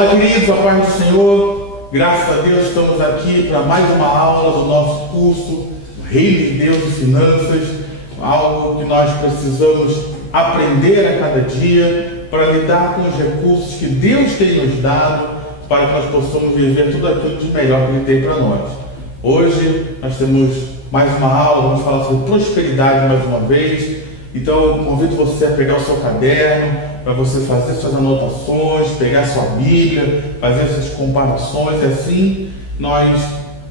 Olá, queridos, a paz do Senhor. Graças a Deus estamos aqui para mais uma aula do nosso curso Reino de Deus e Finanças, algo que nós precisamos aprender a cada dia para lidar com os recursos que Deus tem nos dado para que nós possamos viver tudo aquilo de melhor que Ele tem para nós. Hoje nós temos mais uma aula, vamos falar sobre prosperidade mais uma vez. Então eu convido você a pegar o seu caderno, para você fazer suas anotações, pegar sua Bíblia, fazer essas comparações, e assim nós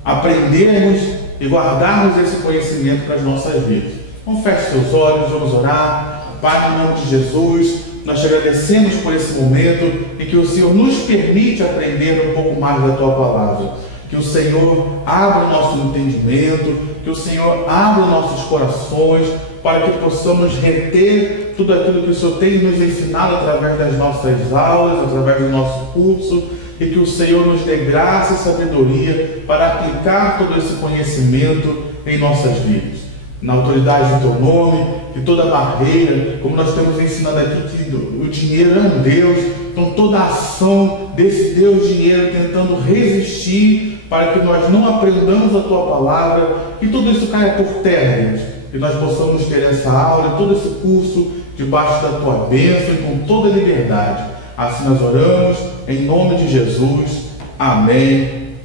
aprendermos e guardarmos esse conhecimento para as nossas vidas. Então feche seus olhos, vamos orar. Pai, em nome de Jesus, nós te agradecemos por esse momento em que o Senhor nos permite aprender um pouco mais da Tua Palavra. Que o Senhor abra o nosso entendimento, que o Senhor abra nossos corações, para que possamos reter tudo aquilo que o Senhor tem nos ensinado através das nossas aulas, através do nosso curso, e que o Senhor nos dê graça e sabedoria para aplicar todo esse conhecimento em nossas vidas. Na autoridade do Teu nome, que toda barreira, como nós temos ensinado aqui, que o dinheiro é um Deus, então toda a ação desse Deus dinheiro tentando resistir para que nós não aprendamos a Tua Palavra, que tudo isso caia por terra, Deus. Que nós possamos ter essa aula, todo esse curso, debaixo da Tua bênção e com toda a liberdade. Assim nós oramos, em nome de Jesus. Amém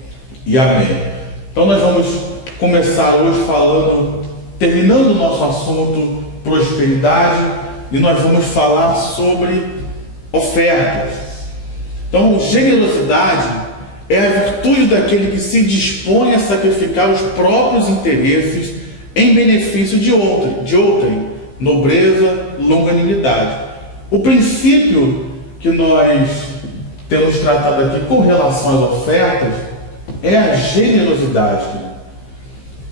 e amém. Então nós vamos começar hoje terminando o nosso assunto prosperidade, e nós vamos falar sobre ofertas. Então, generosidade é a virtude daquele que se dispõe a sacrificar os próprios interesses em benefício de outrem, nobreza, longanimidade. O princípio que nós temos tratado aqui com relação às ofertas é a generosidade.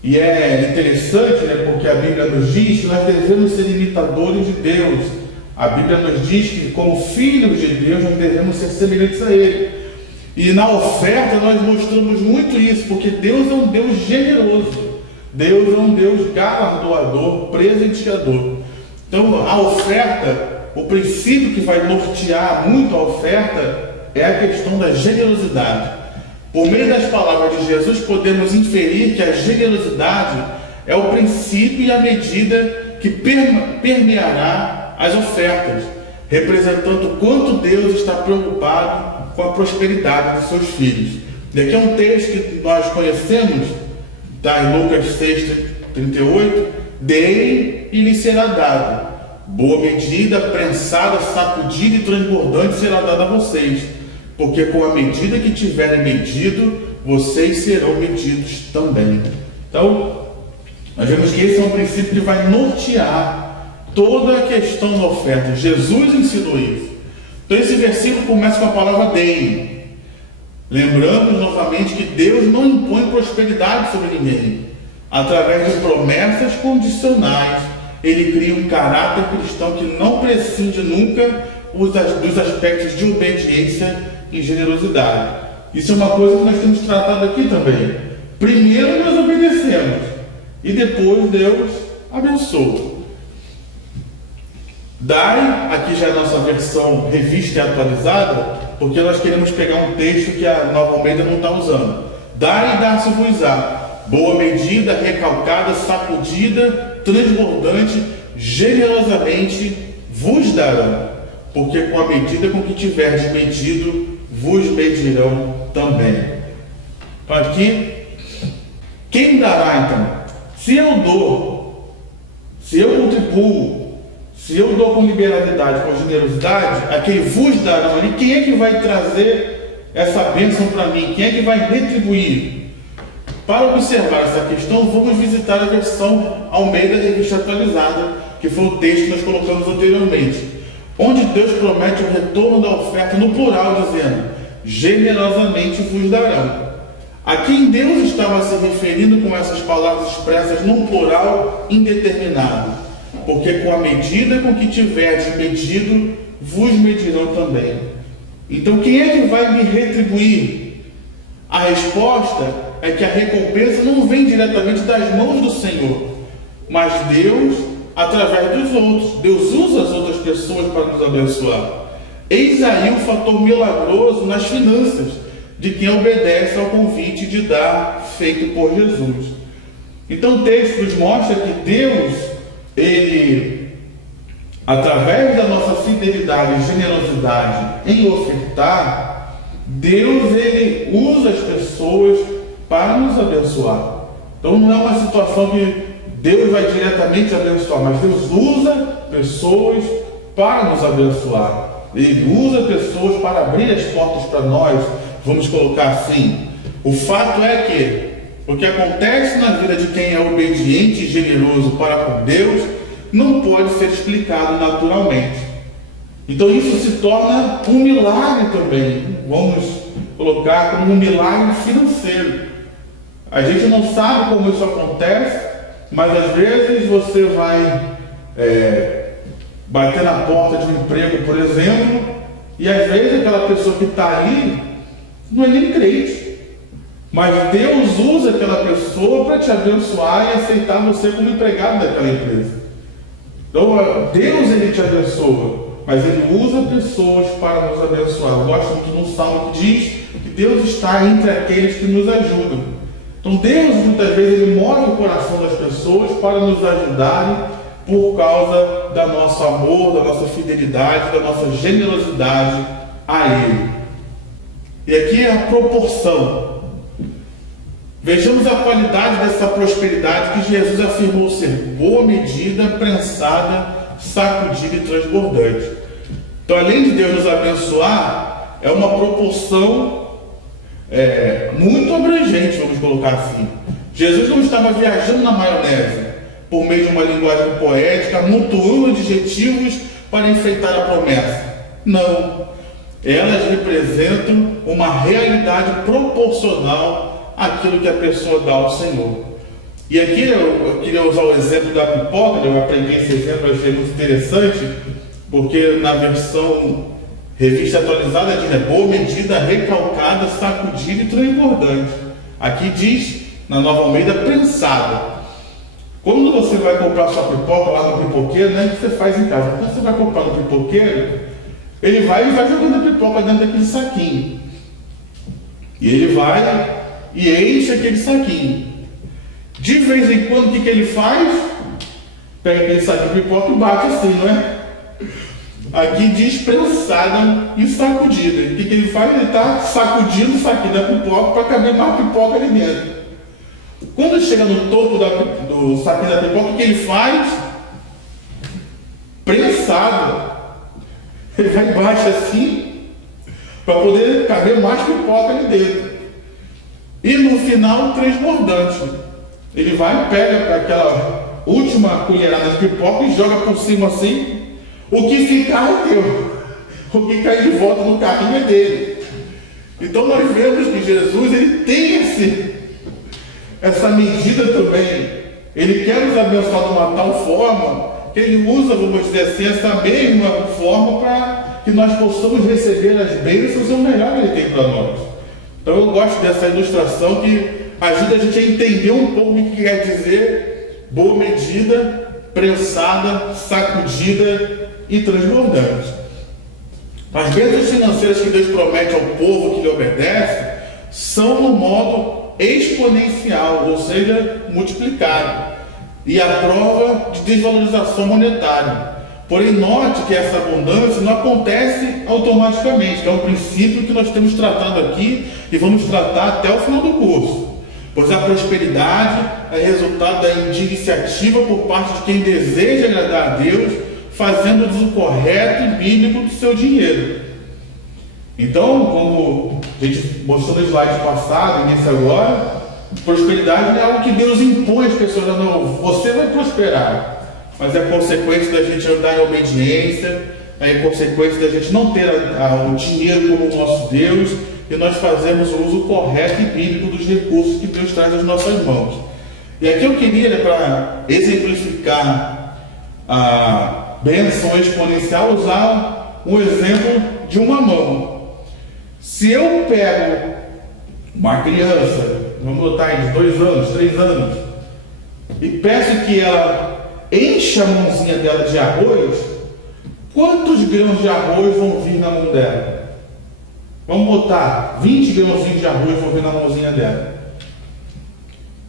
E é interessante, porque a Bíblia nos diz que nós devemos ser imitadores de Deus. A Bíblia nos diz que, como filhos de Deus, nós devemos ser semelhantes a Ele. E na oferta nós mostramos muito isso, porque Deus é um Deus generoso. Deus é um Deus galardoador, presenteador. Então a oferta, o princípio que vai nortear muito a oferta é a questão da generosidade. Por meio das palavras de Jesus podemos inferir que a generosidade é o princípio e a medida que permeará as ofertas, representando quanto Deus está preocupado com a prosperidade dos seus filhos. E aqui é um texto que nós conhecemos, está em Lucas 6:38, deem e lhe será dado. Boa medida, prensada, sacudida e transbordante será dada a vocês, porque com a medida que tiverem medido, vocês serão medidos também. Então, nós vemos que esse é um princípio que vai nortear toda a questão da oferta. Jesus ensinou isso. Então esse versículo começa com a palavra deem. Lembramos novamente que Deus não impõe prosperidade sobre ninguém. Através de promessas condicionais, Ele cria um caráter cristão que não prescinde nunca dos aspectos de obediência e generosidade. Isso é uma coisa que nós temos tratado aqui também. Primeiro nós obedecemos e depois Deus abençoa. Dai, aqui já é a nossa versão revista e atualizada, porque nós queremos pegar um texto que a Nova Almeida não está usando. Dai e dar-se-vos-á, boa medida, recalcada, sacudida, transbordante, generosamente vos darão, porque com a medida com que tiverdes medido, vos medirão também. Então aqui, quem dará então? Se eu dou, se eu contribuo, se eu dou com liberalidade, com generosidade, a quem vos darão ali, quem é que vai trazer essa bênção para mim? Quem é que vai retribuir? Para observar essa questão, vamos visitar a versão Almeida Revista Atualizada, que foi o texto que nós colocamos anteriormente, onde Deus promete o retorno da oferta no plural, dizendo, generosamente vos darão. A quem Deus estava se referindo com essas palavras expressas num plural indeterminado? Porque com a medida com que tiverdes medido, vos medirão também. Então quem é que vai me retribuir? A resposta é que a recompensa não vem diretamente das mãos do Senhor, mas Deus, através dos outros. Deus usa as outras pessoas para nos abençoar. Eis aí o fator milagroso nas finanças de quem obedece ao convite de dar feito por Jesus. Então o texto nos mostra que Deus, Ele, através da nossa fidelidade e generosidade em ofertar, Deus, Ele usa as pessoas para nos abençoar. Então não é uma situação que Deus vai diretamente abençoar, mas Deus usa pessoas para nos abençoar. Ele usa pessoas para abrir as portas para nós, vamos colocar assim. O fato é que o que acontece na vida de quem é obediente e generoso para com Deus não pode ser explicado naturalmente. Então isso se torna um milagre também. Vamos colocar como um milagre financeiro. A gente não sabe como isso acontece, mas às vezes você vai bater na porta de um emprego, por exemplo, e às vezes aquela pessoa que está ali não é nem crente, mas Deus usa aquela pessoa para te abençoar e aceitar você como empregado daquela empresa. Então Deus, Ele te abençoa, mas Ele usa pessoas para nos abençoar. Eu gosto muito de um salmo que diz que Deus está entre aqueles que nos ajudam. Então Deus muitas vezes Ele move o coração das pessoas para nos ajudarem por causa do nosso amor, da nossa fidelidade, da nossa generosidade a Ele. E aqui é a proporção. Vejamos a qualidade dessa prosperidade que Jesus afirmou ser boa medida, prensada, sacudida e transbordante. Então, além de Deus nos abençoar, é uma proporção muito abrangente, vamos colocar assim. Jesus não estava viajando na maionese, por meio de uma linguagem poética, amontoando adjetivos para enfeitar a promessa. Não. Elas representam uma realidade proporcional àquilo que a pessoa dá ao Senhor. E aqui eu queria usar o exemplo da pipoca. Eu aprendi esse exemplo, eu achei muito interessante, porque na versão revista atualizada diz, boa medida, recalcada, sacudida e transbordante. Aqui diz, na Nova Almeida, prensada. Quando você vai comprar sua pipoca lá no pipoqueiro, não é que você faz em casa. Quando você vai comprar no pipoqueiro, ele vai jogando a pipoca dentro daquele saquinho. E ele vai e enche aquele saquinho. De vez em quando, o que ele faz? Pega aquele saquinho de pipoca e bate assim, não é? Aqui diz prensada e sacudida. O que ele faz? Ele está sacudindo o saquinho da pipoca para caber mais pipoca ali dentro. Quando chega no topo do saquinho da pipoca, o que ele faz? Prensado. Ele vai embaixo assim, para poder caber mais pipoca ali dentro. E no final, transbordante. Ele vai e pega aquela última colherada de pipoca e joga por cima assim. O que ficar é teu. O que cair de volta no carrinho é dele. Então nós vemos que Jesus, ele tem essa medida também. Ele quer nos abençoar de uma tal forma que ele usa, vamos dizer assim, essa mesma forma para que nós possamos receber as bênçãos e o melhor que ele tem para nós. Então eu gosto dessa ilustração que ajuda a gente a entender um pouco o que quer dizer boa medida, prensada, sacudida e transbordante. As bênçãos financeiras que Deus promete ao povo que lhe obedece são no modo exponencial, ou seja, multiplicado, e a prova de desvalorização monetária. Porém, note que essa abundância não acontece automaticamente, que é um princípio que nós temos tratado aqui e vamos tratar até o final do curso. Pois a prosperidade é resultado de iniciativa por parte de quem deseja agradar a Deus, fazendo uso correto e bíblico do seu dinheiro. Então, como a gente mostrou no slide passado, e nesse agora, prosperidade não é algo que Deus impõe às pessoas, não, você vai prosperar. Mas é consequência da gente andar em obediência, é consequência da gente não ter o dinheiro como o nosso Deus, e nós fazemos o uso correto e bíblico dos recursos que Deus traz às nossas mãos. E aqui eu queria, para exemplificar a bênção exponencial, usar um exemplo de uma mão. Se eu pego uma criança, vamos botar aí de 2 anos, 3 anos, e peço que ela encha a mãozinha dela de arroz, quantos grãos de arroz vão vir na mão dela? Vamos botar 20 grãozinhos de arroz vão vir na mãozinha dela.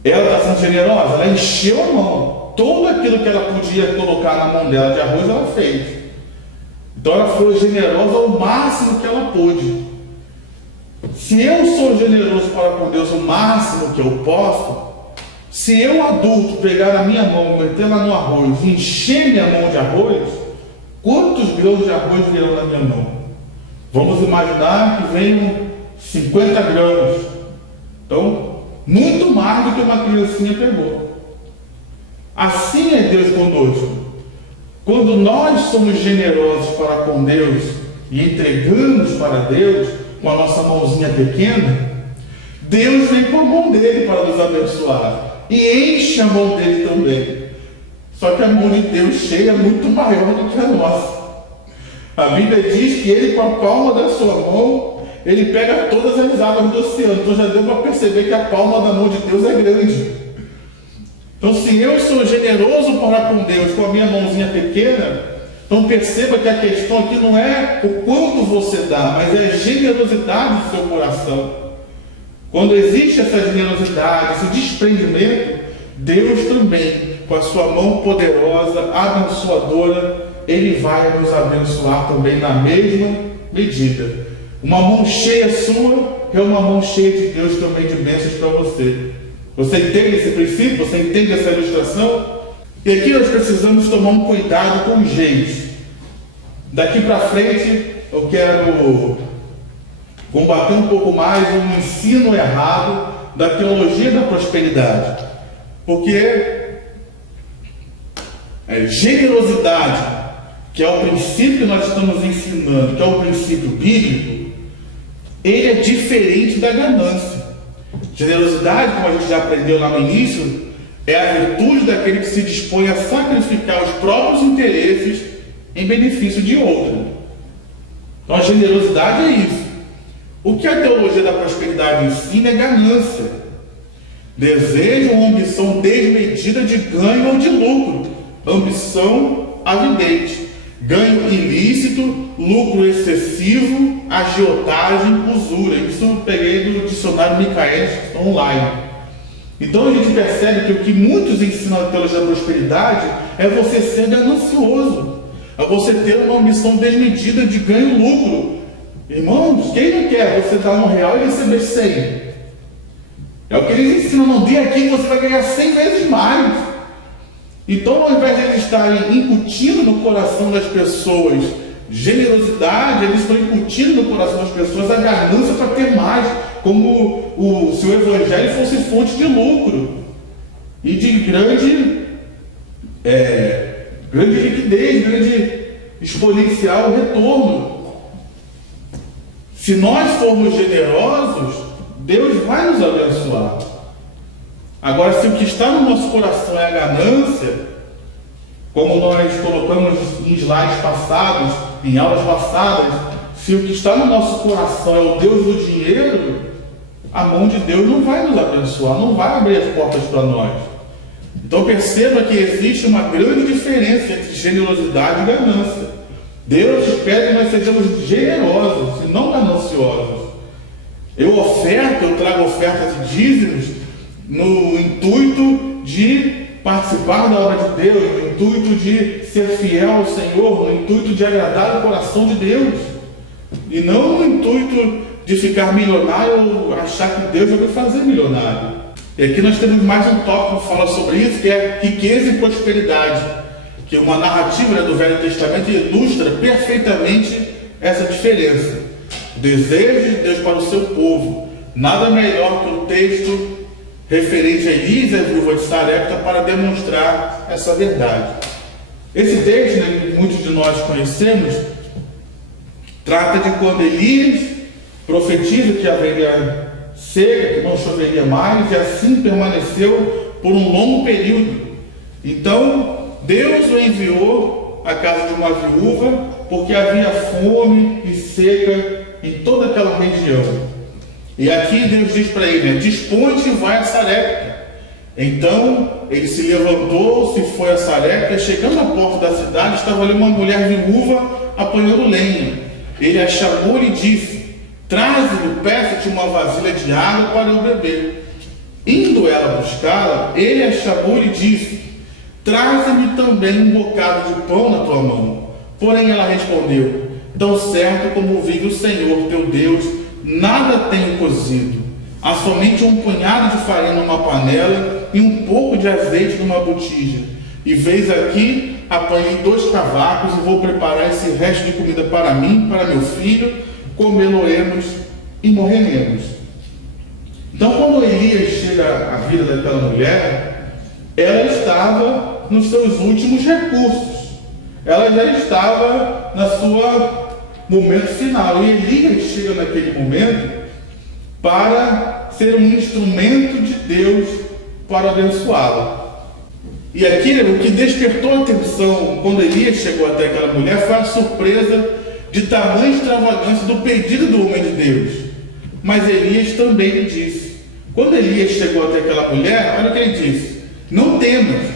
Ela está sendo generosa? Ela encheu a mão. Tudo aquilo que ela podia colocar na mão dela de arroz, ela fez. Então ela foi generosa ao máximo que ela pôde. Se eu sou generoso para com Deus o máximo que eu posso, se eu adulto pegar a minha mão, meter lá no arroz e encher minha mão de arroz, quantos grãos de arroz virão na minha mão? Vamos imaginar que venham 50 grãos. Então, muito mais do que uma criancinha pegou. Assim é Deus conosco. Quando nós somos generosos para com Deus e entregamos para Deus com a nossa mãozinha pequena, Deus vem com a mão dele para nos abençoar e enche a mão dele também. Só que a mão de Deus cheia é muito maior do que a nossa. A Bíblia diz que ele, com a palma da sua mão, ele pega todas as águas do oceano. Então já deu para perceber que a palma da mão de Deus é grande. Então, se eu sou generoso para com Deus com a minha mãozinha pequena, então perceba que a questão aqui não é o quanto você dá, mas é a generosidade do seu coração. Quando existe essa generosidade, esse desprendimento, Deus também, com a sua mão poderosa, abençoadora, Ele vai nos abençoar também na mesma medida. Uma mão cheia sua é uma mão cheia de Deus também de bênçãos para você. Você entende esse princípio? Você entende essa ilustração? E aqui nós precisamos tomar um cuidado com os genes. Daqui para frente eu quero combater um pouco mais um ensino errado da teologia da prosperidade. Porque generosidade, que é o princípio que nós estamos ensinando, que é o princípio bíblico, ele é diferente da ganância. Generosidade, como a gente já aprendeu lá no início, é a virtude daquele que se dispõe a sacrificar os próprios interesses em benefício de outro. Então a generosidade é isso. O que a teologia da prosperidade ensina é ganância. Desejo ou ambição desmedida de ganho ou de lucro. Ambição avidente. Ganho ilícito, lucro excessivo, agiotagem, usura. Isso eu peguei do dicionário Michaelis online. Então a gente percebe que o que muitos ensinam na teologia da prosperidade é você ser ganancioso, é você ter uma ambição desmedida de ganho e lucro. Irmãos, quem não quer você dar R$1 e receber 100? É o que eles ensinam, não dê aqui que você vai ganhar 100 vezes mais. Então, ao invés de eles estarem incutindo no coração das pessoas generosidade, eles estão incutindo no coração das pessoas a ganância para ter mais, como se o evangelho fosse fonte de lucro e de grande liquidez, grande exponencial retorno. Se nós formos generosos, Deus vai nos abençoar. Agora, se o que está no nosso coração é a ganância, como nós colocamos em slides passados, em aulas passadas, se o que está no nosso coração é o Deus do dinheiro, a mão de Deus não vai nos abençoar, não vai abrir as portas para nós. Então perceba que existe uma grande diferença entre generosidade e ganância. Deus espera que nós sejamos generosos e não gananciosos. Eu trago ofertas e dízimos no intuito de participar da obra de Deus, no intuito de ser fiel ao Senhor, no intuito de agradar o coração de Deus, e não no intuito de ficar milionário ou achar que Deus vai me fazer milionário. E aqui nós temos mais um tópico que fala sobre isso, que é riqueza e prosperidade, que uma narrativa do Velho Testamento ilustra perfeitamente essa diferença. O desejo de Deus para o seu povo, nada melhor que o texto referente a Elias e a viúva de Sarepta para demonstrar essa verdade. Esse texto, que muitos de nós conhecemos, trata de quando Elias profetiza que haveria seca, que não choveria mais, e assim permaneceu por um longo período. Então, Deus o enviou à casa de uma viúva, porque havia fome e seca em toda aquela região. E aqui Deus diz para ele, dispõe-te e vai a Sarepta. Então ele se levantou, se foi a Sarepta, chegando à porta da cidade, estava ali uma mulher viúva apanhando lenha. Ele a chamou e disse: traze-me, peço-te uma vasilha de água para eu beber. Indo ela buscá-la, ele a chamou e disse: traze-me também um bocado de pão na tua mão. Porém ela respondeu: tão certo como vive o Senhor teu Deus, nada tenho cozido. Há somente um punhado de farinha numa panela e um pouco de azeite numa botija. E veis aqui, apanhei 2 cavacos e vou preparar esse resto de comida para mim, para meu filho, comê-lo-emos e morreremos. Então, quando Elias chega à vida daquela mulher, ela estava nos seus últimos recursos. Ela já estava na sua momento final. E Elias chega naquele momento para ser um instrumento de Deus para abençoá-la. E aqui o que despertou a atenção quando Elias chegou até aquela mulher foi a surpresa de tamanha extravagância do pedido do homem de Deus. Mas Elias também lhe disse. Quando Elias chegou até aquela mulher, olha o que ele disse: não temas,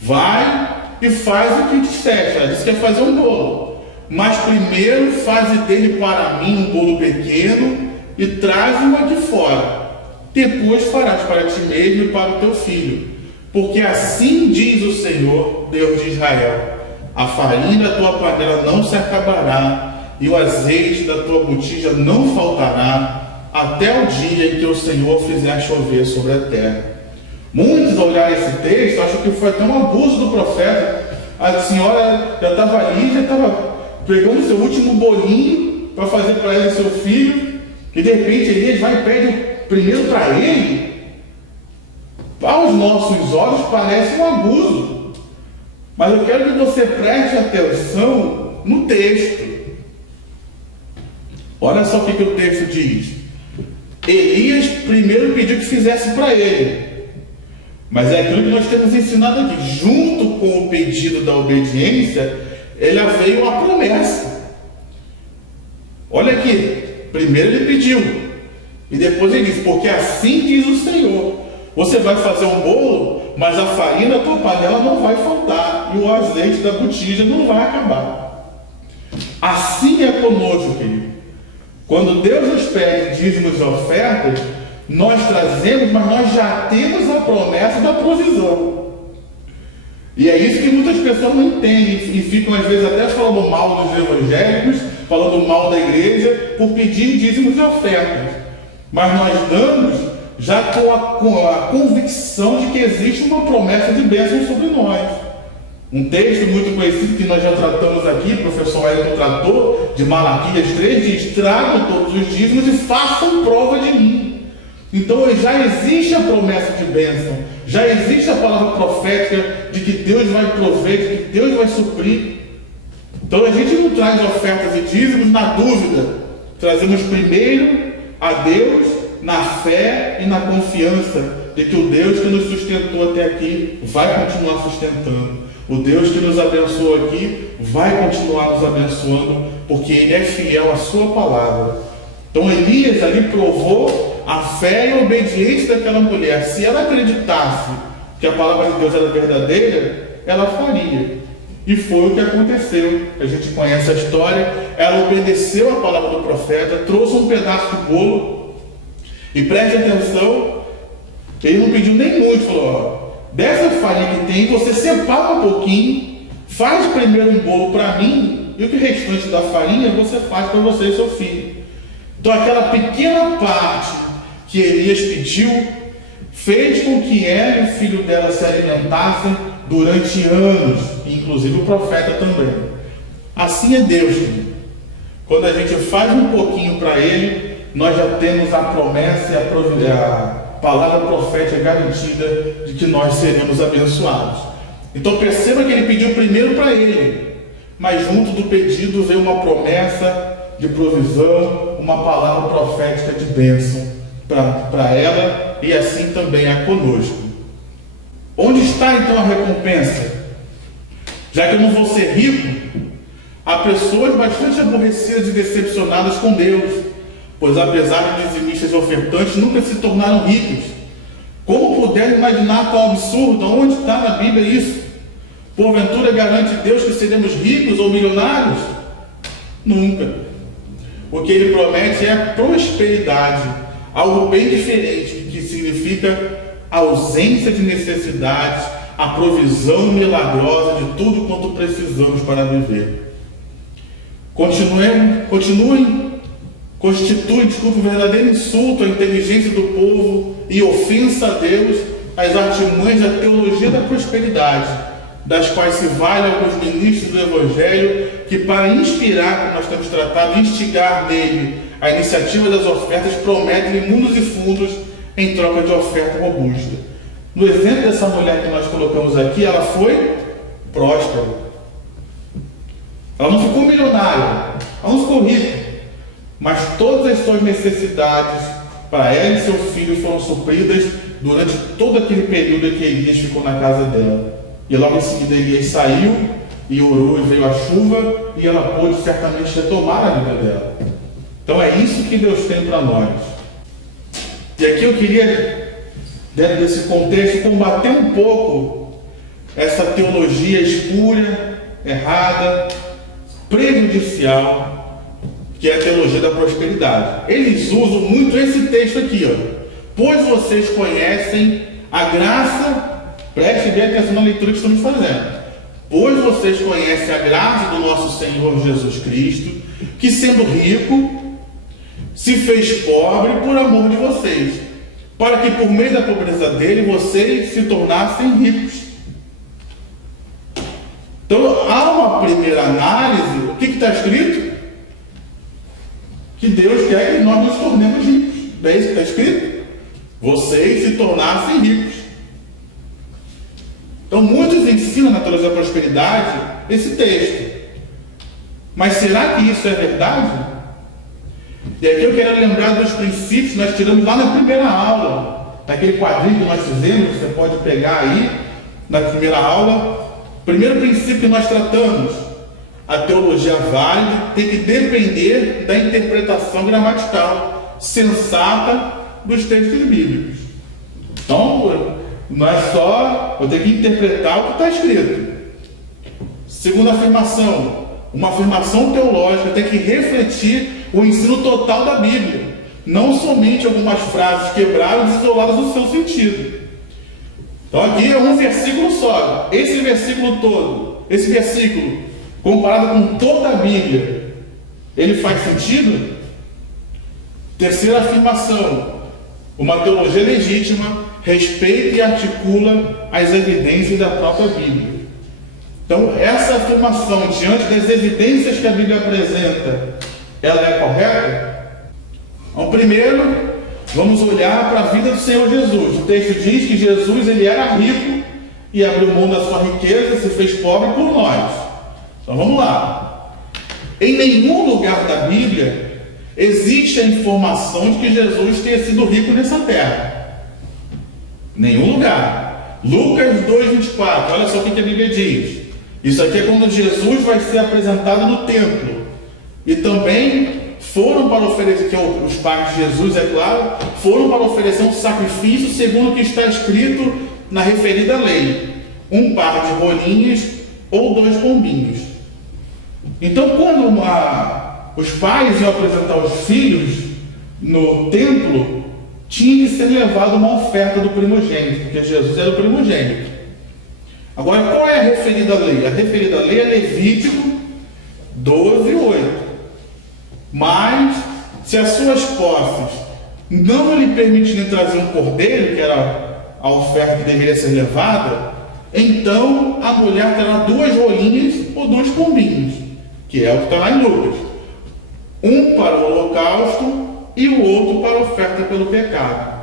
vai e faz o que disseste. Ela disse que ia fazer um bolo, mas primeiro faze dele para mim um bolo pequeno e traze-o aqui fora. Depois farás para ti mesmo e para o teu filho. Porque assim diz o Senhor, Deus de Israel: a farinha da tua panela não se acabará, e o azeite da tua botija não faltará, até o dia em que o Senhor fizer chover sobre a terra. Muitos, ao olhar esse texto, acham que foi até um abuso do profeta. A senhora já estava ali, já estava pegando o seu último bolinho para fazer para ela e seu filho, e de repente Elias vai e pede primeiro para ele. Aos nossos olhos parece um abuso, mas eu quero que você preste atenção no texto. Olha só o que o texto diz. Elias primeiro pediu que fizesse para ele, mas é aquilo que nós temos ensinado aqui: junto com o pedido da obediência, ela veio a promessa. Olha aqui, primeiro ele pediu, e depois ele disse: porque assim diz o Senhor, você vai fazer um bolo, mas a farinha da tua panela não vai faltar, e o azeite da botija não vai acabar. Assim é conosco, querido. Quando Deus nos pede dízimos e ofertas, nós trazemos, mas nós já temos a promessa da provisão. E é isso que muitas pessoas não entendem e ficam às vezes até falando mal dos evangélicos, falando mal da igreja, por pedir dízimos e ofertas. Mas nós damos já com a convicção de que existe uma promessa de bênção sobre nós. Um texto muito conhecido que nós já tratamos aqui, o professor Wellington tratou, de Malaquias 3, diz: tragam todos os dízimos e façam prova de mim. Então já existe a promessa de bênção, já existe a palavra profética de que Deus vai prover, de que Deus vai suprir. Então a gente não traz ofertas e dízimos na dúvida, trazemos primeiro a Deus na fé e na confiança de que o Deus que nos sustentou até aqui vai continuar sustentando. O Deus que nos abençoou aqui vai continuar nos abençoando, porque Ele é fiel à sua palavra. Então Elias ali provou a fé e a obediência daquela mulher. Se ela acreditasse que a palavra de Deus era verdadeira, ela faria. E foi o que aconteceu. A gente conhece a história. Ela obedeceu a palavra do profeta, trouxe um pedaço de bolo. E preste atenção, ele não pediu nem muito, falou: ó, dessa farinha que tem, você separa um pouquinho, faz primeiro um bolo para mim, e o que restante da farinha você faz para você e seu filho. Então aquela pequena parte que Elias pediu fez com que ela e o filho dela se alimentassem durante anos, inclusive o profeta também. Assim é Deus, querido. Quando a gente faz um pouquinho para Ele, nós já temos a promessa e a palavra profética garantida de que nós seremos abençoados. Então perceba que ele pediu primeiro para ele, mas junto do pedido veio uma promessa de provisão, uma palavra profética de bênção para ela, e assim também é conosco. Onde está então a recompensa? Já que eu não vou ser rico, há pessoas bastante aborrecidas e decepcionadas com Deus, pois apesar de dizimistas e ofertantes nunca se tornaram ricos. Como puderam imaginar tão absurdo. Onde está na Bíblia isso? Porventura garante Deus que seremos ricos ou milionários? Nunca. O que Ele promete é a prosperidade, algo bem diferente, que significa a ausência de necessidades, a provisão milagrosa de tudo quanto precisamos para viver. Constitui um verdadeiro insulto à inteligência do povo e ofensa a Deus as artimanhas da teologia da prosperidade, das quais se valem alguns ministros do Evangelho que, para inspirar, como nós temos tratado, instigar nele a iniciativa das ofertas, prometem mundos e fundos em troca de oferta robusta. No exemplo dessa mulher que nós colocamos aqui, ela foi próspera. Ela não ficou milionária, ela não ficou rica, mas todas as suas necessidades para ela e seu filho foram supridas durante todo aquele período em que Elias ficou na casa dela. E logo em seguida Elias saiu e orou e veio a chuva e ela pôde certamente retomar a vida dela. Então é isso que Deus tem para nós. E aqui eu queria, dentro desse contexto, combater um pouco essa teologia espúria, errada, prejudicial, que é a teologia da prosperidade. Eles usam muito esse texto aqui, ó. Pois vocês conhecem a graça, preste bem atenção na leitura que estamos fazendo. Pois vocês conhecem a graça do nosso Senhor Jesus Cristo, que sendo rico, se fez pobre por amor de vocês, para que por meio da pobreza dele, vocês se tornassem ricos. Então, há uma primeira análise. O que está escrito? Que Deus quer que nós nos tornemos ricos. Não é isso que está escrito? Vocês se tornassem ricos. Então, muitos ensinam na teologia da prosperidade esse texto. Mas será que isso é verdade? E aqui eu quero lembrar dos princípios que nós tiramos lá na primeira aula. Naquele quadrinho que nós fizemos, você pode pegar aí, na primeira aula. Primeiro princípio que nós tratamos: a teologia válida tem que depender da interpretação gramatical sensata dos textos bíblicos. Então, não é só eu tenho que interpretar o que está escrito. Segunda afirmação: uma afirmação teológica tem que refletir o ensino total da Bíblia, não somente algumas frases quebradas e isoladas do seu sentido. Então aqui é um versículo só. Esse versículo todo, esse versículo, comparado com toda a Bíblia, ele faz sentido? Terceira afirmação: uma teologia legítima respeita e articula as evidências da própria Bíblia. Então, essa afirmação, diante das evidências que a Bíblia apresenta, ela é correta? Então, primeiro, vamos olhar para a vida do Senhor Jesus. O texto diz que Jesus ele era rico e abriu mão da sua riqueza, se fez pobre por nós. Então vamos lá. Em nenhum lugar da Bíblia existe a informação de que Jesus tenha sido rico nessa terra. Nenhum lugar. Lucas 2,24, olha só o que a Bíblia diz. Isso aqui é quando Jesus vai ser apresentado no templo. E também foram para oferecer, que os pais de Jesus, é claro, foram para oferecer um sacrifício segundo o que está escrito na referida lei: um par de rolinhas ou 2 pombinhos. Então, quando os pais iam apresentar os filhos no templo, tinha que ser levado uma oferta do primogênito, porque Jesus era o primogênito. Agora, qual é a referida lei? A referida lei é Levítico 12:8. Mas, se as suas posses não lhe permitirem trazer um cordeiro, que era a oferta que deveria ser levada, então a mulher terá 2 rolinhas ou 2 pombinhos, que é o que está lá em Lucas. Um para o holocausto e o outro para a oferta pelo pecado.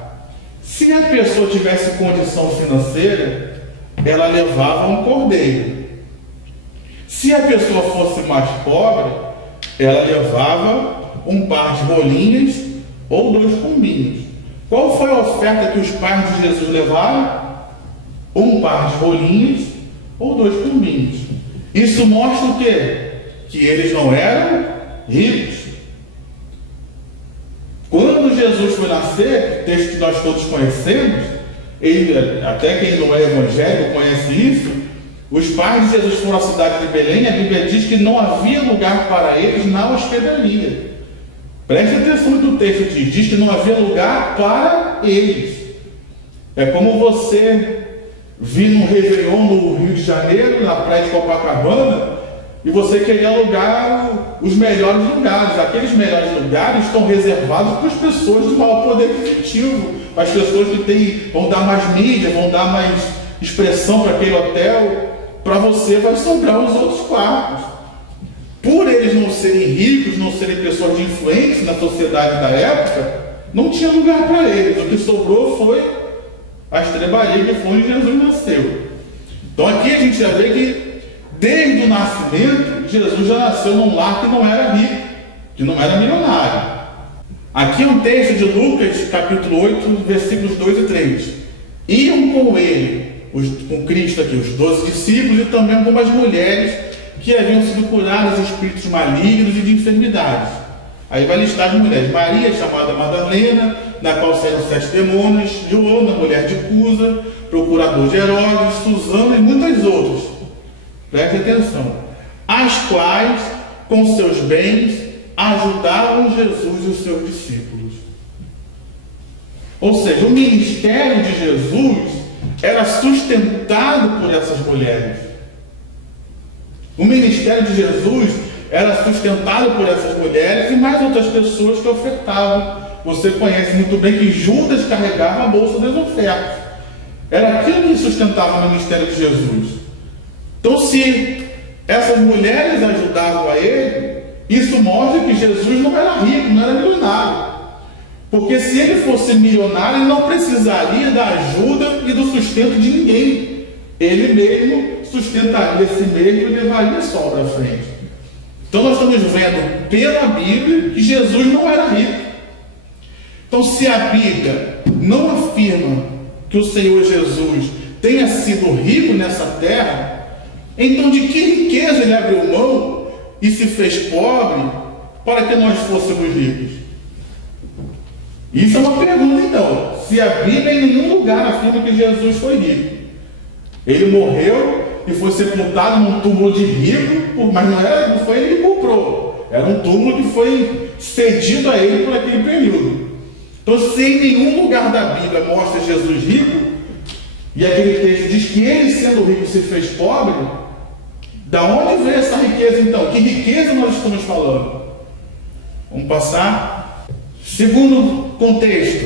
Se a pessoa tivesse condição financeira, ela levava um cordeiro. Se a pessoa fosse mais pobre, ela levava um par de rolinhas ou 2 pombinhos. Qual foi a oferta que os pais de Jesus levaram? Um par de rolinhas ou 2 pombinhos. Isso mostra o quê? Que eles não eram ricos. Quando Jesus foi nascer, texto que nós todos conhecemos, até quem não é evangélico conhece isso, os pais de Jesus foram à cidade de Belém, a Bíblia diz que não havia lugar para eles na hospedaria. Preste atenção no que o texto diz que não havia lugar para eles. É como você vir num Réveillon no Rio de Janeiro, na praia de Copacabana, e você queria alugar os melhores lugares. Aqueles melhores lugares estão reservados para as pessoas de maior poder aquisitivo, para as pessoas que vão dar mais mídia, vão dar mais expressão para aquele hotel. Para você vai sobrar os outros quartos. Por eles não serem ricos, não serem pessoas de influência na sociedade da época, não tinha lugar para eles. O que sobrou foi a estrebaria que foi onde Jesus nasceu. Então aqui a gente já vê que desde o nascimento, Jesus já nasceu num lar que não era rico, que não era milionário. Aqui é um texto de Lucas, capítulo 8, versículos 2 e 3. Iam com ele, com Cristo aqui, os 12 discípulos e também algumas mulheres que haviam sido curadas de espíritos malignos e de enfermidades. Aí vai listar as mulheres: Maria, chamada Madalena, na qual saíram 7 demônios, Joana, mulher de Cusa, procurador de Herodes, Susana e muitas outras. Preste atenção. As quais, com seus bens, ajudavam Jesus e os seus discípulos. Ou seja, o ministério de Jesus era sustentado por essas mulheres. O ministério de Jesus era sustentado por essas mulheres e mais outras pessoas que ofertavam. Você conhece muito bem que Judas carregava a bolsa das ofertas. Era aquilo que sustentava o ministério de Jesus. Então, se essas mulheres ajudavam a ele, isso mostra que Jesus não era rico, não era milionário. Porque se ele fosse milionário, ele não precisaria da ajuda e do sustento de ninguém. Ele mesmo sustentaria a si mesmo e levaria só para frente. Então nós estamos vendo pela Bíblia que Jesus não era rico. Então, se a Bíblia não afirma que o Senhor Jesus tenha sido rico nessa terra, então de que riqueza ele abriu mão e se fez pobre para que nós fôssemos ricos? Isso é uma pergunta, então. Se a Bíblia em nenhum lugar afirma que Jesus foi rico. Ele morreu e foi sepultado num túmulo de rico, mas não foi ele que comprou. Era um túmulo que foi cedido a ele por aquele período. Então, se em nenhum lugar da Bíblia mostra Jesus rico, e aquele texto diz que ele, sendo rico, se fez pobre, da onde veio essa riqueza, então? Que riqueza nós estamos falando? Vamos passar. Segundo contexto,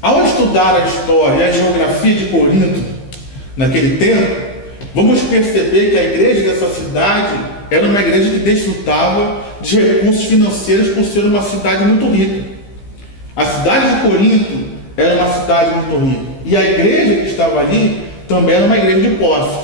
ao estudar a história e a geografia de Corinto, naquele tempo, vamos perceber que a igreja dessa cidade era uma igreja que desfrutava de recursos financeiros por ser uma cidade muito rica. A cidade de Corinto era uma cidade muito rica. E a igreja que estava ali também era uma igreja de posses.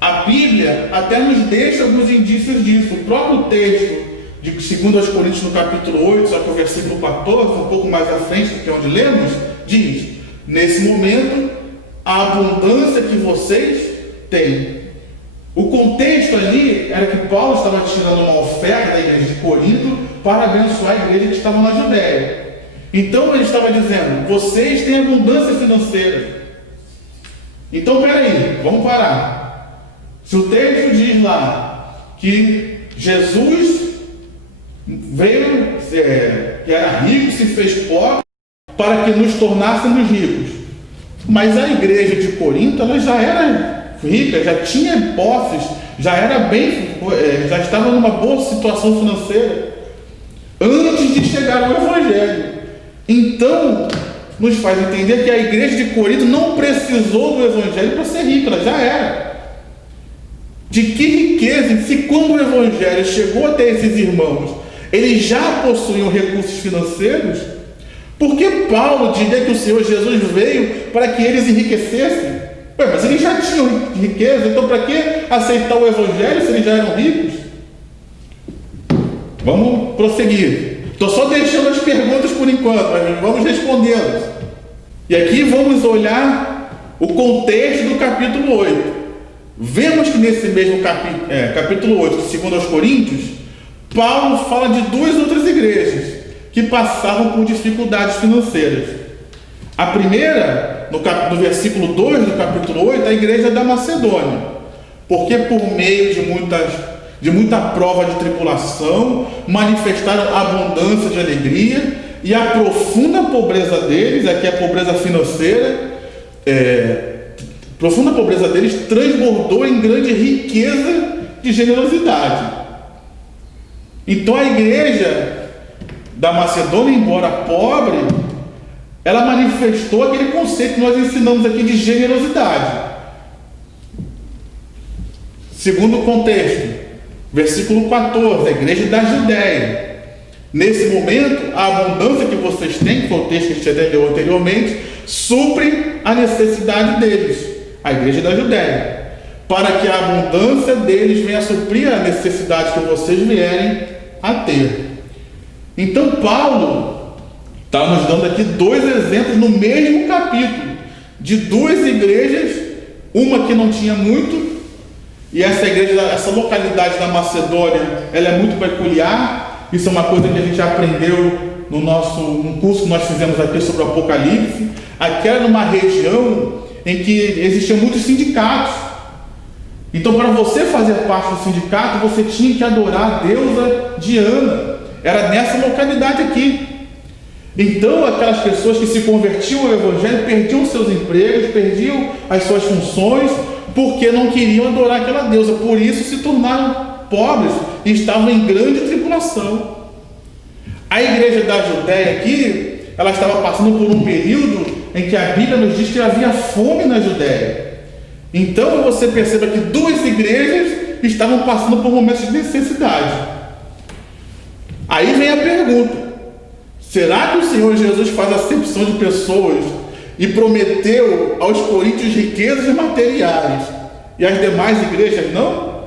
A Bíblia até nos deixa alguns indícios disso. O próprio texto de 2 Coríntios, no capítulo 8, só que o versículo 14, um pouco mais à frente do que onde lemos, diz: nesse momento, a abundância que vocês têm. O contexto ali era que Paulo estava tirando uma oferta da igreja de Corinto para abençoar a igreja que estava na Judéia. Então ele estava dizendo: vocês têm abundância financeira. Então peraí, vamos parar. Se o texto diz lá que Jesus veio, que era rico, se fez pobre para que nos tornássemos ricos, mas a igreja de Corinto ela já era rica, já tinha posses, já era bem, já estava numa boa situação financeira antes de chegar ao Evangelho. Então nos faz entender que a igreja de Corinto não precisou do Evangelho para ser rica, ela já era. De que riqueza, se quando o Evangelho chegou até esses irmãos, eles já possuíam recursos financeiros, por que Paulo diria que o Senhor Jesus veio para que eles enriquecessem? Mas eles já tinham riqueza, então para que aceitar o Evangelho se eles já eram ricos? Vamos prosseguir. Estou só deixando as perguntas por enquanto, mas vamos respondê-las. E aqui vamos olhar o contexto do capítulo 8. Vemos que nesse mesmo capítulo 8, de 2 Coríntios, Paulo fala de duas outras igrejas que passavam por dificuldades financeiras. A primeira, no versículo 2 do capítulo 8, a igreja da Macedônia, porque por meio de muita prova de tribulação, manifestaram abundância de alegria, e a profunda pobreza deles, aqui é a pobreza financeira, profunda pobreza deles transbordou em grande riqueza de generosidade. Então a igreja da Macedônia, embora pobre, ela manifestou aquele conceito que nós ensinamos aqui de generosidade. Segundo o contexto, versículo 14, a igreja da Judéia. Nesse momento, a abundância que vocês têm, que foi o texto que a gente entendeu anteriormente, supre a necessidade deles, a igreja da Judéia, para que a abundância deles venha a suprir a necessidade que vocês vierem a ter. Então Paulo está nos dando aqui dois exemplos no mesmo capítulo, de duas igrejas, uma que não tinha muito, e essa localidade da Macedônia, ela é muito peculiar. Isso é uma coisa que a gente já aprendeu num curso que nós fizemos aqui sobre o Apocalipse. Aqui era numa região em que existiam muitos sindicatos. Então, para você fazer parte do sindicato, você tinha que adorar a deusa Diana. Era nessa localidade aqui. Então, aquelas pessoas que se convertiam ao Evangelho perdiam seus empregos, perdiam as suas funções, porque não queriam adorar aquela deusa. Por isso se tornaram pobres e estavam em grande tribulação. A igreja da Judéia aqui, ela estava passando por um período em que a Bíblia nos diz que havia fome na Judéia. Então você perceba que duas igrejas estavam passando por momentos de necessidade. Aí vem a pergunta: será que o Senhor Jesus faz acepção de pessoas e prometeu aos coríntios riquezas materiais e às demais igrejas não?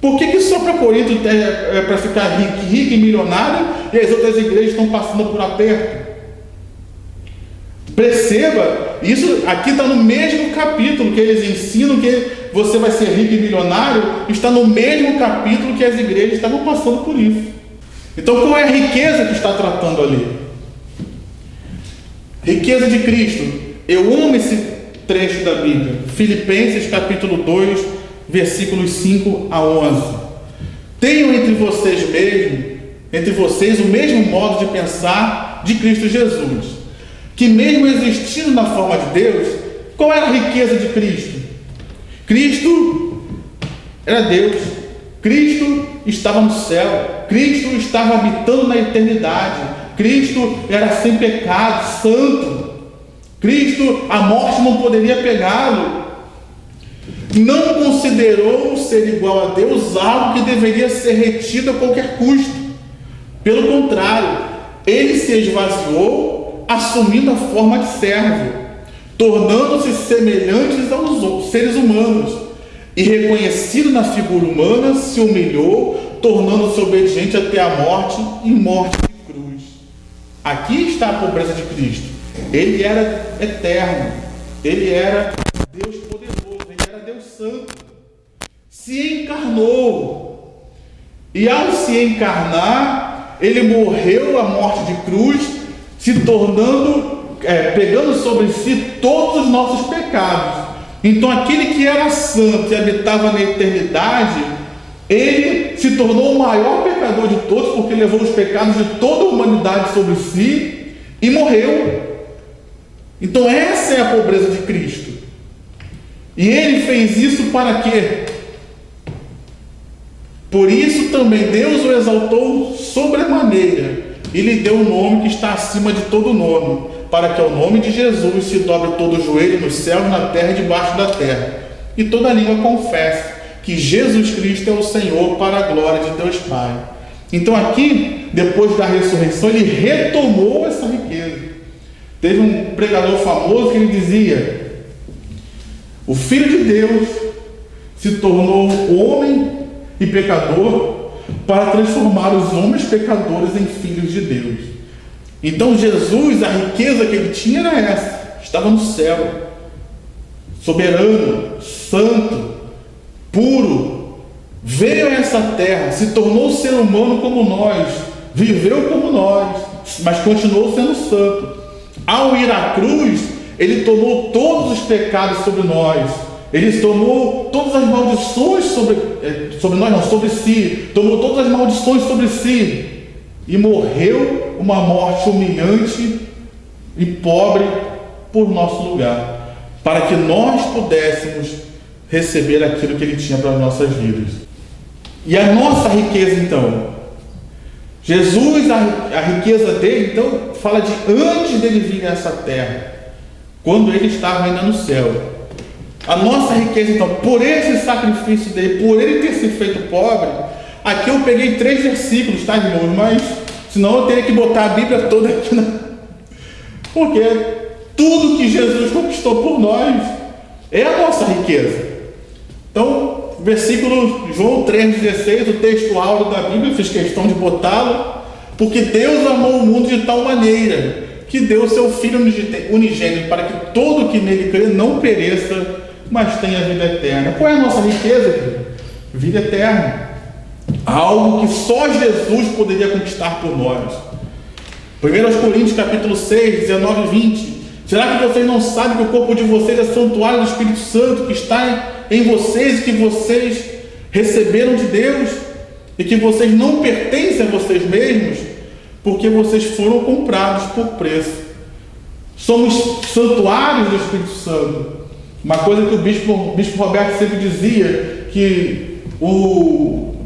Por que só para Corinto é para ficar rico e milionário e as outras igrejas estão passando por aperto? Perceba, isso aqui está no mesmo capítulo que eles ensinam que você vai ser rico e milionário, está no mesmo capítulo que as igrejas estavam passando por isso. Então qual é a riqueza que está tratando ali? Riqueza de Cristo. Eu amo esse trecho da Bíblia, Filipenses capítulo 2, versículos 5 a 11. Tenham entre vocês o mesmo modo de pensar de Cristo Jesus, que mesmo existindo na forma de Deus, qual era a riqueza de Cristo? Cristo era Deus, Cristo estava no céu, Cristo estava habitando na eternidade, Cristo era sem pecado, santo, Cristo, a morte não poderia pegá-lo. Não considerou ser igual a Deus algo que deveria ser retido a qualquer custo. Pelo contrário, ele se esvaziou, assumindo a forma de servo, tornando-se semelhantes aos seres humanos, e reconhecido na figura humana, se humilhou, tornando-se obediente até a morte e morte de cruz. Aqui está a pobreza de Cristo. Ele era eterno, ele era Deus poderoso, ele era Deus santo, se encarnou, e ao se encarnar, ele morreu a morte de cruz, se tornando, pegando sobre si todos os nossos pecados. Então aquele que era santo e habitava na eternidade, ele se tornou o maior pecador de todos, porque levou os pecados de toda a humanidade sobre si e morreu. Então essa é a pobreza de Cristo. E ele fez isso para quê? Por isso também Deus o exaltou sobremaneira e lhe deu um nome que está acima de todo nome, para que ao nome de Jesus se dobre todo o joelho nos céus, na terra e debaixo da terra, e toda língua confesse que Jesus Cristo é o Senhor, para a glória de Deus Pai. Então aqui, depois da ressurreição, ele retomou essa riqueza. Teve um pregador famoso que ele dizia: o Filho de Deus se tornou homem e pecador para transformar os homens pecadores em filhos de Deus. Então Jesus, a riqueza que ele tinha era essa, estava no céu, soberano, santo, puro, veio a essa terra, se tornou ser humano como nós, viveu como nós, mas continuou sendo santo. Ao ir à cruz, Ele tomou todos os pecados sobre nós. Ele tomou todas as maldições sobre si. Tomou todas as maldições sobre si. E morreu uma morte humilhante e pobre por nosso lugar, para que nós pudéssemos receber aquilo que Ele tinha para as nossas vidas. E a nossa riqueza, então? Jesus, a riqueza dele, então, fala de antes dele vir a essa terra, quando ele estava ainda no céu. A nossa riqueza, então, por esse sacrifício dele, por ele ter se feito pobre. Aqui eu peguei 3 versículos, tá, irmãos? Mas senão eu teria que botar a Bíblia toda aqui porque tudo que Jesus conquistou por nós é a nossa riqueza. Então, versículo João 3,16, o texto áureo da Bíblia, eu fiz questão de botá-lo, porque Deus amou o mundo de tal maneira que deu o seu Filho unigênito, para que todo que nele crê não pereça, mas tenha vida eterna. Qual é a nossa riqueza? Vida eterna. Algo que só Jesus poderia conquistar por nós. 1 Coríntios capítulo 6, 19 e 20. Será que vocês não sabem que o corpo de vocês é santuário do Espírito Santo, que está em vocês, que vocês receberam de Deus, e que vocês não pertencem a vocês mesmos, porque vocês foram comprados por preço? Somos santuários do Espírito Santo. Uma coisa que o bispo Roberto sempre dizia, que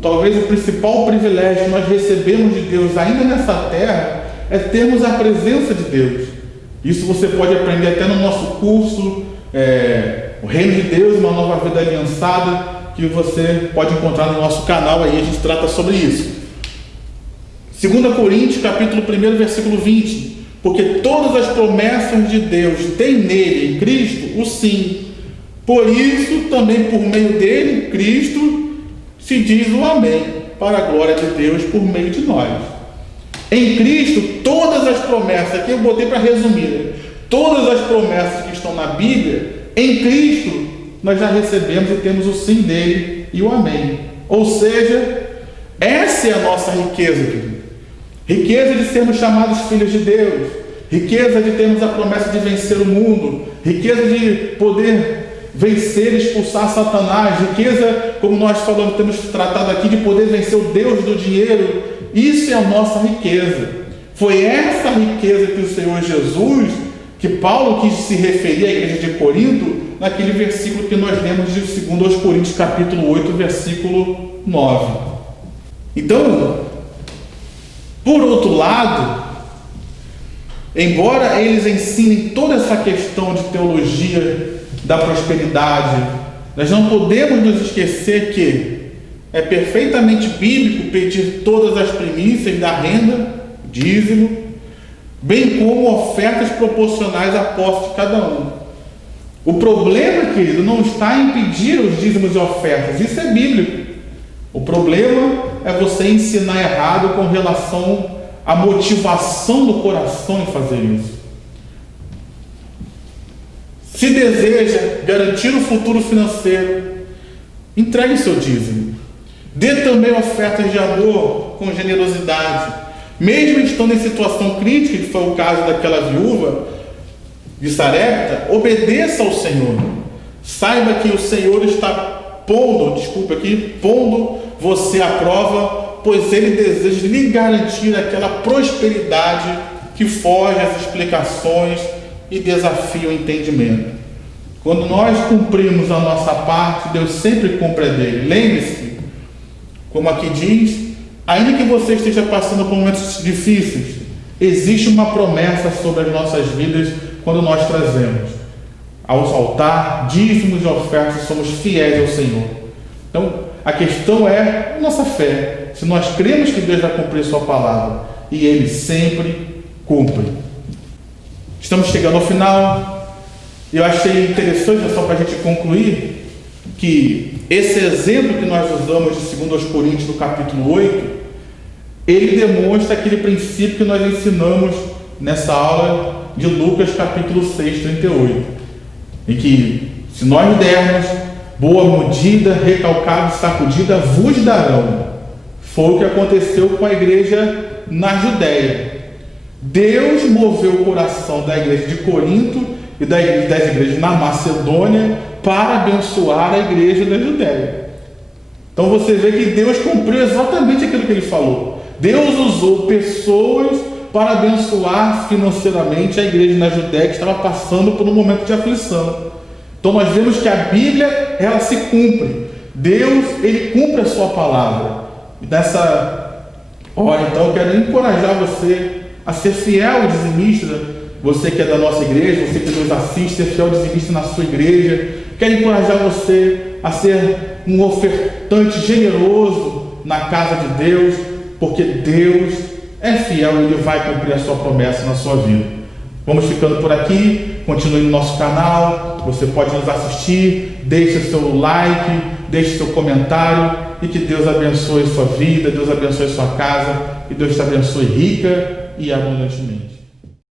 talvez o principal privilégio que nós recebemos de Deus ainda nessa terra é termos a presença de Deus. Isso você pode aprender até no nosso curso, o Reino de Deus, uma nova vida aliançada, que você pode encontrar no nosso canal, aí a gente trata sobre isso. 2 Coríntios capítulo 1, versículo 20. Porque todas as promessas de Deus têm nele, em Cristo, o sim. Por isso, também por meio dele, Cristo, se diz o amém, para a glória de Deus por meio de nós. Em Cristo, todas as promessas, aqui eu botei para resumir, todas as promessas que estão na Bíblia, em Cristo, nós já recebemos e temos o sim dele e o amém. Ou seja, essa é a nossa riqueza, querido. Riqueza de sermos chamados filhos de Deus, riqueza de termos a promessa de vencer o mundo, riqueza de poder vencer e expulsar Satanás, riqueza, como nós falamos, temos tratado aqui, de poder vencer o Deus do dinheiro. Isso é a nossa riqueza. Foi essa riqueza que o Senhor Jesus, que Paulo quis se referir à igreja de Corinto, naquele versículo que nós lemos de 2 Coríntios capítulo 8, versículo 9. Então, por outro lado, embora eles ensinem toda essa questão de teologia da prosperidade, nós não podemos nos esquecer que é perfeitamente bíblico pedir todas as primícias da renda, dízimo, bem como ofertas proporcionais à posse de cada um. O problema, querido, não está em pedir os dízimos e ofertas, isso é bíblico. O problema é você ensinar errado com relação à motivação do coração em fazer isso. Se deseja garantir o futuro financeiro, entregue seu dízimo. Dê também ofertas de amor com generosidade. Mesmo estando em situação crítica, que foi o caso daquela viúva de Sarepta, obedeça ao Senhor. Saiba que o Senhor está pondo você à prova, pois Ele deseja lhe garantir aquela prosperidade que foge às explicações e desafia o entendimento. Quando nós cumprimos a nossa parte, Deus sempre cumpre a dele. Lembre-se, como aqui diz, ainda que você esteja passando por momentos difíceis, existe uma promessa sobre as nossas vidas quando nós trazemos ao altar dízimos e ofertas, somos fiéis ao Senhor. Então, a questão é a nossa fé. Se nós cremos que Deus vai cumprir sua palavra, e Ele sempre cumpre. Estamos chegando ao final. Eu achei interessante, só para a gente concluir, que esse exemplo que nós usamos de 2 Coríntios, no capítulo 8, ele demonstra aquele princípio que nós ensinamos nessa aula de Lucas, capítulo 6, 38, em que, se nós dermos, boa medida, recalcada e sacudida vos darão. Foi o que aconteceu com a igreja na Judéia. Deus moveu o coração da igreja de Corinto e das igrejas na Macedônia para abençoar a igreja da Judéia. Então você vê que Deus cumpriu exatamente aquilo que ele falou. Deus usou pessoas para abençoar financeiramente a igreja na Judéia que estava passando por um momento de aflição. Então nós vemos que a Bíblia, ela se cumpre. Deus, ele cumpre a sua palavra. E nessa hora, então, eu quero encorajar você a ser fiel dizimista. Você que é da nossa igreja, você que nos assiste, ser fiel dizimista na sua igreja. Quero encorajar você a ser um ofertante generoso na casa de Deus, porque Deus é fiel e ele vai cumprir a sua promessa na sua vida. Vamos ficando por aqui, continue no nosso canal, você pode nos assistir, deixe seu like, deixe seu comentário e que Deus abençoe sua vida, Deus abençoe sua casa e Deus te abençoe rica e abundantemente.